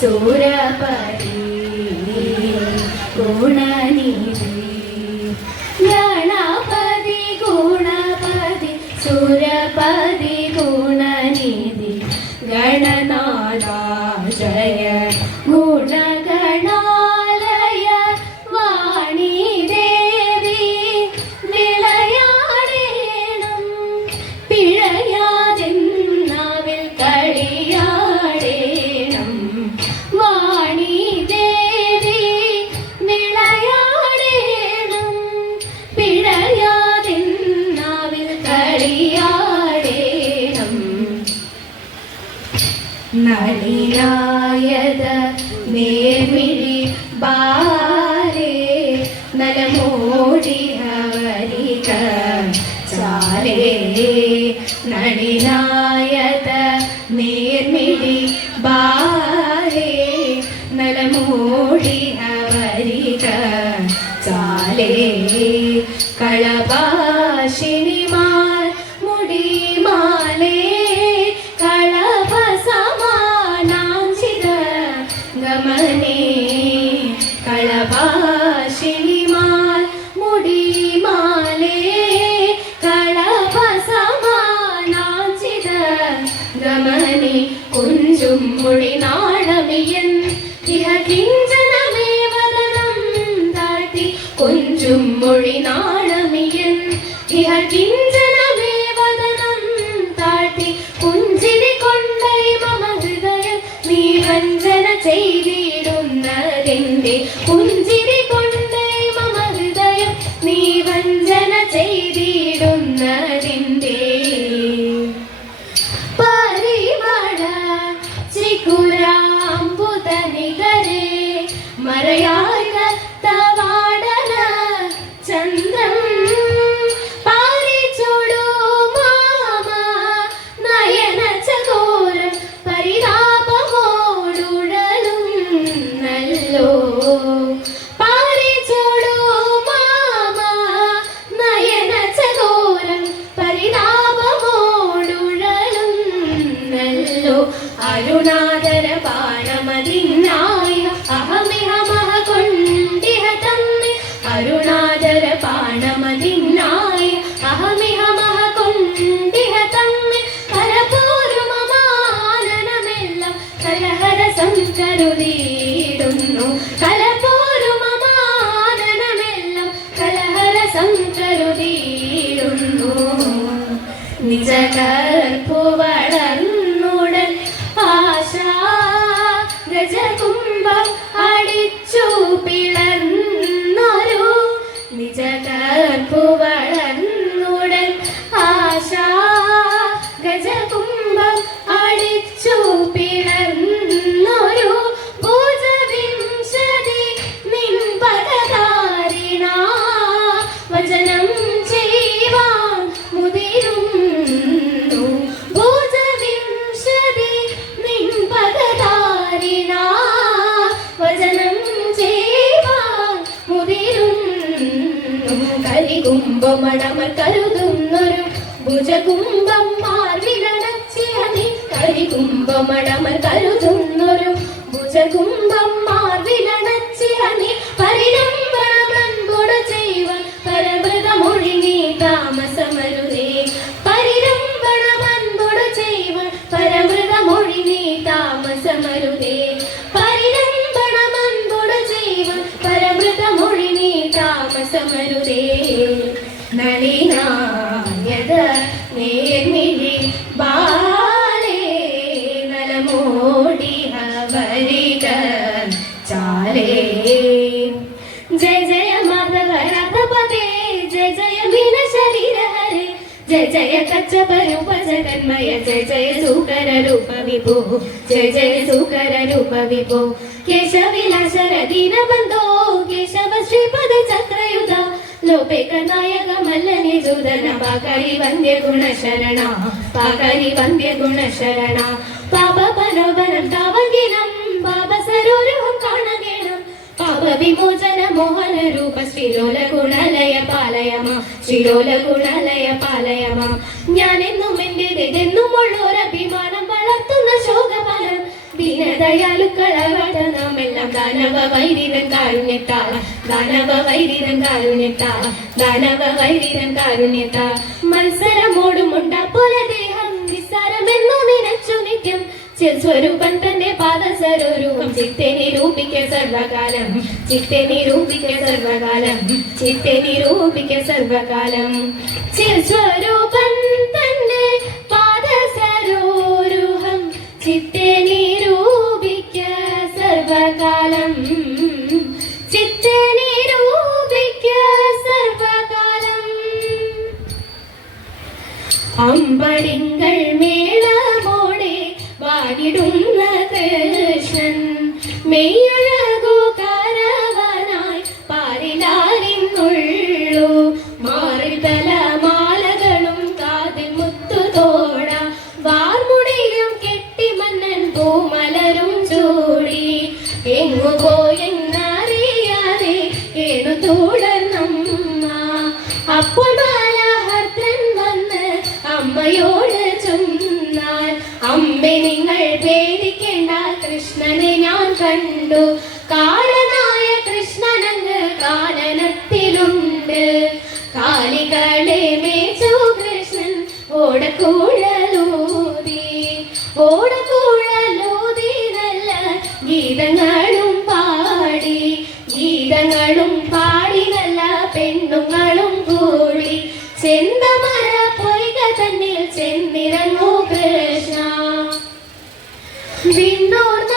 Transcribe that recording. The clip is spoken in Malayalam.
സൂരപതി ഗുണനി നിന്റെ നണിനായത നേർമിഴി ബാലേ നലമൂഴിന വരിക ചാലേ. കളഭാഷിനിമാൽ മുടിമാലേ ചെയ്തിടുന്നതിന്റെ ഉന്ന കാരുണാതര പാണമതിന്നായ അഹമിഹമഹ കൊണ്ടിഹ തന്നെ അരുണാതര പാണമതിന്നായ അഹമിഹമഹ കൊണ്ടിഹ തന്നെ കലപോരുമമാനനമെല്ലാം ഒരു കുംഭമടമർ കരുതുന്നൊരു ഭുജകുംഭം മാർവിലടച്ചിയതി ഒരു കുംഭമടമർ കരുതുന്നൊരു ഭുജകുംഭം മാർവിലടച്ചിയതി പരിണം పరచపరుపజగన్మయ జయ జయ శూకర రూప విభో జయ జయ శూకర రూప విభో. కేశవిలాస రదీన బంధో కేశవ శ్రీపద చక్రయుధ లోపేక నాయక జూదన పాకరి వంద్య గుణ శరణ పాకరి వంద్య గుణ శరణ. పాప വിമോചന മോഹന രൂപ ശ്രീലോല ഗുണലയ പാലയമ ശ്രീലോല ഗുണലയ പാലയമ. ഞാനെന്നും എന്റെ ഇതെന്നും ഉള്ളോർ അഭിമാനം വളർത്തുന്ന ശോകമാണ് ദീനദയാലുക്കളവട പോലെ ദേഹം നിത്യം. സ്വരൂപം തന്റെ പാദസരു ചിത്തെ നിരൂപിക്ക സർവകാലം. ചിത്തെ നിരൂപിക്ക സർവകാലം. ചിത്തെ നിരൂപിക്ക സർവകാലം. സ്വരൂപൻ തന്റെ പാദസരോരുഹം. ചിത്തെ നിരൂപിക്ക സർവകാലം. ചിത്തെ നിരൂപിക്ക സർവകാലം. മേളമോടെ വാടിടുന്ന കൃഷ്ണൻ. മെയ്യഴകു കരവനായി പാരിലാരിന്നുള്ളു മാറിൽ തലമാലകളും കാതിൽ മുത്തുതോട വാർമുടിയും കെട്ടി മന്നൻ പൂമലരും ചൂടി. എങ്ങു പോയെന്നറിയാതെ ഏണു തുടർന്നമ്മ അപ്പോൾ ബാലഹർദ്രൻ വന്ന് അമ്മയോട് ചൊന്നാൽ അമ്മ നിങ്ങൾ ഞാൻ കണ്ടു കാലനായ കൃഷ്ണനങ്ങ് കാനനത്തിലുണ്ട്. കാലികളെ മേച്ചു കൃഷ്ണൻ ഓടക്കൂഴലൂതി. ഓടക്കൂഴലൂതി നല്ല ഗീതങ്ങളും പാടി. ഗീതങ്ങളും പാടി നല്ല പെണ്ണുങ്ങളും കൂടി. ചെന്തമര പൊയ്ക തന്നിൽ ചെന്നിറങ്ങൂ കൃഷ്ണ. വിണ്ണൂർന്ന